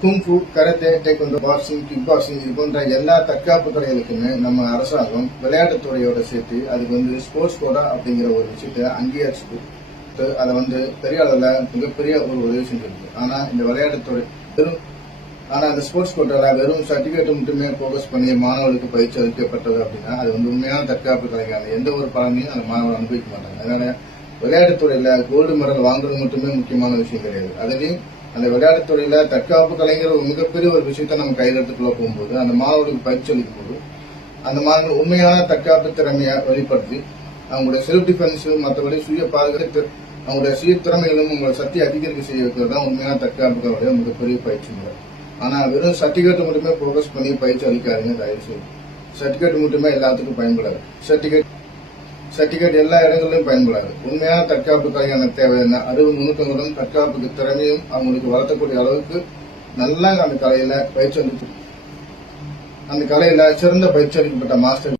Kung fu, karate, taekwondo, boxing, kick boxing இது போன்ற எல்லா தற்காப்பு கலைகளுக்குமே நம்ம அரசாங்கம் விளையாட்டுத்துறையோட சேர்த்து அதுக்கு ஸ்போர்ட்ஸ் கோடா அப்படிங்கிற ஒரு விஷயத்த அங்கீகரிச்சு கொடுத்து அதை பெரிய அளவுல மிகப்பெரிய ஒரு உதவி செஞ்சிருக்கு. ஆனா இந்த விளையாட்டுத்துறை அந்த ஸ்போர்ட்ஸ் கோட்டால வெறும் சர்டிபிகேட் மட்டுமே போக்கஸ் பண்ணி மாணவர்களுக்கு பயிற்சி அளிக்கப்பட்டது அப்படின்னா அது உண்மையான தற்காப்பு கலைக்கான எந்த ஒரு பலனையும் அந்த மாணவர்கள் அனுபவிக்க மாட்டாங்க. அதனால விளையாட்டுத்துறையில கோல்டு மெடல் வாங்குறது மட்டுமே முக்கியமான விஷயம் கிடையாது. அதுலயும் அந்த விளையாட்டுத்துறையில தற்காப்பு கலைங்கிற ஒரு மிகப்பெரிய ஒரு விஷயத்த நம்ம கையில் எடுத்துக்குள்ள போகும்போது அந்த மாணவர்களுக்கு பயிற்சி அளிக்கும் போது அந்த மாணவர்கள் உண்மையான தற்காப்பு திறமையை வெளிப்படுத்தி அவங்களுடைய செல்ஃப் டிஃபென்ஸ் மற்றபடி சுய பாதுகாப்பு அவங்களுடைய சுய திறமைகளும் உங்களோட சக்தி அதிகரிக்க செய்ய வைக்கிறது தான் உண்மையான தற்காப்பு கலையுடைய மிகப்பெரிய பயிற்சி முறை. ஆனா வெறும் சர்டிபிகேட் மட்டுமே போக்கஸ் பண்ணி பயிற்சி அளிக்காதீங்க தயவு செய்து. சர்டிபிகேட் மட்டுமே எல்லாத்துக்கும் பயன்படாது. சர்டிபிகேட் எல்லா இடங்களிலும் பயன்படாது. உண்மையான தற்காப்பு கலையான தேவையான அறிவு நுணுக்கங்களும் தற்காப்புக்கு திறமையும் அவங்களுக்கு வளர்த்தக்கூடிய அளவுக்கு நல்லா அந்த கலையில சிறந்த பயிற்சி அளிக்கப்பட்ட மாஸ்டர்